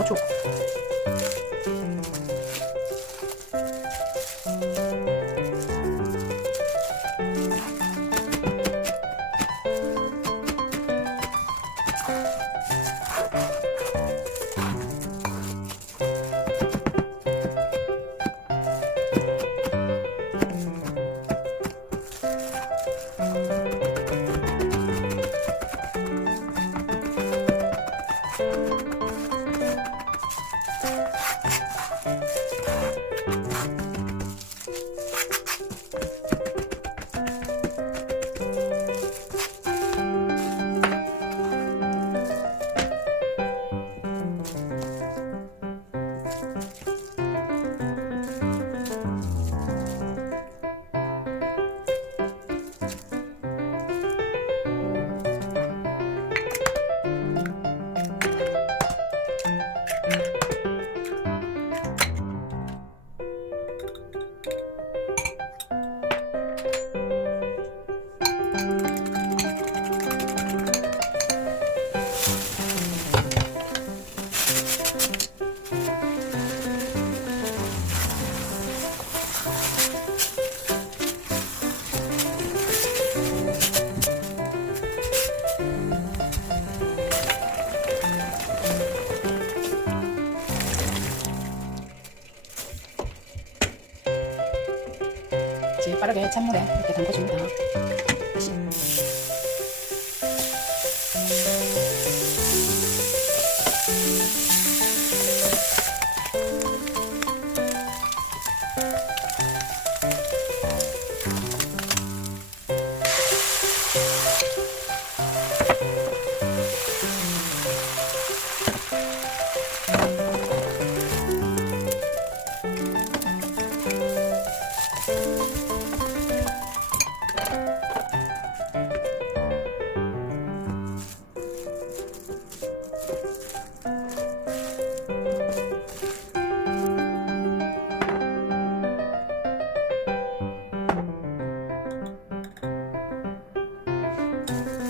양고추. 빠르게 찬물에 이렇게 담궈줍니다.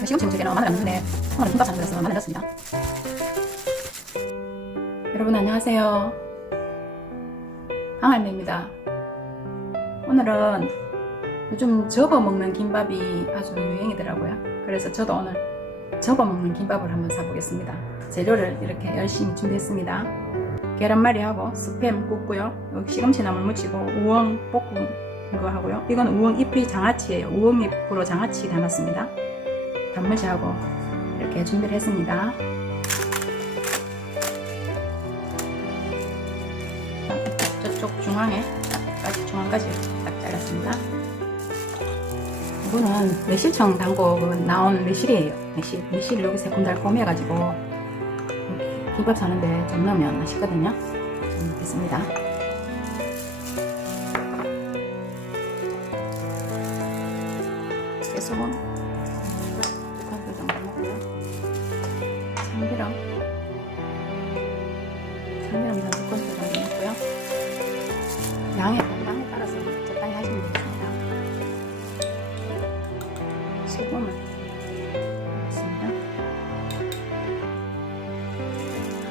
시. 시금치 무지개는 마늘 안 넣는데 오늘 김밥 사는 거라서 마늘 넣습니다. 여러분 안녕하세요. 강할매입니다. 오늘은 요즘 접어 먹는 김밥이 아주 유행이더라고요. 그래서 저도 오늘 접어 먹는 김밥을 한번 사보겠습니다. 재료를 이렇게 열심히 준비했습니다. 계란말이하고 스팸 굽고요. 여기 시금치 나물 무치고 우엉 볶은 거 하고요. 이건 우엉 잎이 장아찌예요. 우엉 잎으로 장아찌 담았습니다. 단무지하고 이렇게 준비를 했습니다. 저쪽 중앙에 중앙까지 딱 잘랐습니다. 이거는 매실청 그 나온 매실이에요. 매실 매실 여기 새콤달콤해가지고 김밥 사는데 좀 넣으면 맛있거든요. 좀 됐습니다. 깨소금 두칸 정도 넣고요. 양에 양에 따라서 적당히 하시면 되겠습니다. 소금을 넣습니다.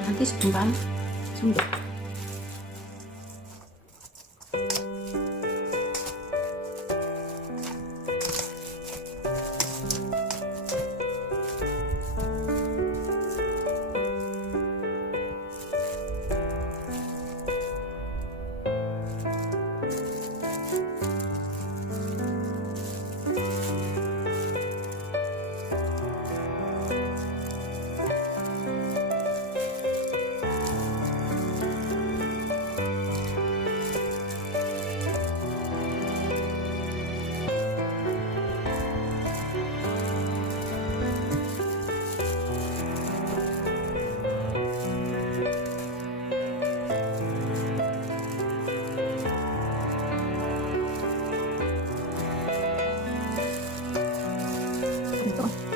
한 티스푼 반 정도. 嗯走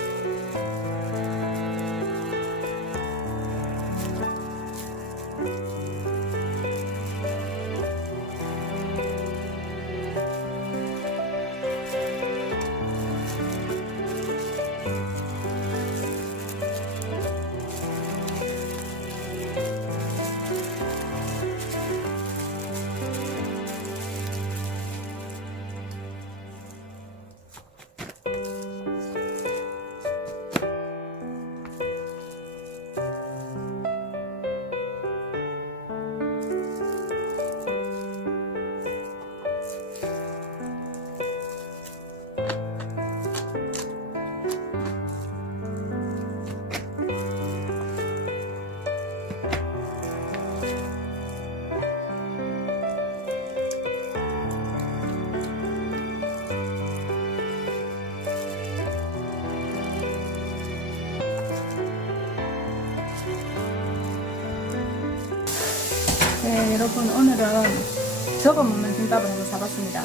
여러분 오늘은 접어 먹는 김밥을 한번 사봤습니다.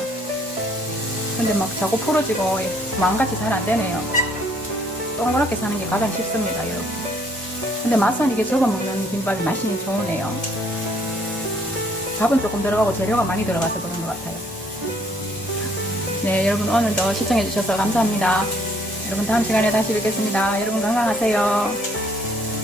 근데 막 자꾸 풀어지고 마음같이 잘 안 되네요. 동그랗게 사는 게 가장 쉽습니다, 여러분. 근데 맛은 이게 접어 먹는 김밥이 맛이 좋으네요. 밥은 조금 들어가고 재료가 많이 들어가서 그런 것 같아요. 네, 여러분 오늘도 시청해주셔서 감사합니다. 여러분 다음 시간에 다시 뵙겠습니다. 여러분 건강하세요.